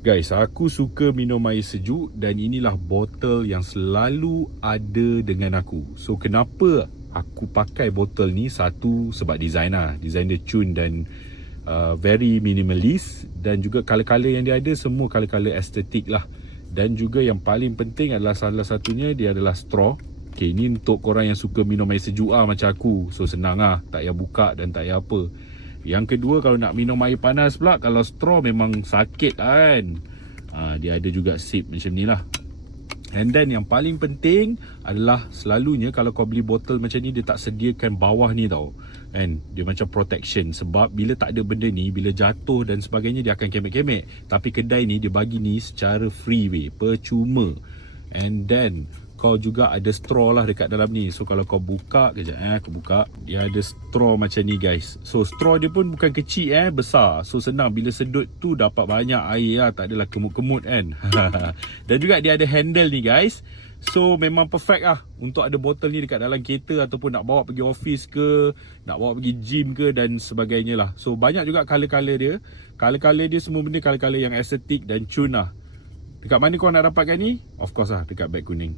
Guys, aku suka minum air sejuk dan inilah botol yang selalu ada dengan aku. So, kenapa aku pakai botol ni? Satu, sebab design lah. Design dia cun dan very minimalist. Dan juga color-color yang dia ada, semua color-color estetik lah. Dan juga yang paling penting adalah salah satunya, dia adalah straw. Okay, ni untuk korang yang suka minum air sejuk lah macam aku. So, senang lah. Tak payah buka dan tak payah apa. Yang kedua, kalau nak minum air panas pula, kalau straw memang sakit kan. Dia ada juga sip macam ni lah. And then yang paling penting adalah selalunya kalau kau beli botol macam ni, dia tak sediakan bawah ni tau. And dia macam protection. Sebab bila tak ada benda ni, bila jatuh dan sebagainya, dia akan kemek-kemek. Tapi kedai ni dia bagi ni secara free weh, percuma. And then kau juga ada straw lah dekat dalam ni. So kalau kau buka, kejap aku buka. Dia ada straw macam ni guys. So straw dia pun bukan kecil besar. So senang, bila sedut tu dapat banyak air lah. Tak adalah kemut-kemut kan. Dan juga dia ada handle ni guys. So memang perfect lah untuk ada botol ni dekat dalam kereta, ataupun nak bawa pergi office ke, nak bawa pergi gym ke dan sebagainya lah. So banyak juga color-color dia. Color-color dia semua benda color-color yang estetik dan cun lah. Dekat mana kau nak dapatkan ni? Of course lah, dekat beg kuning.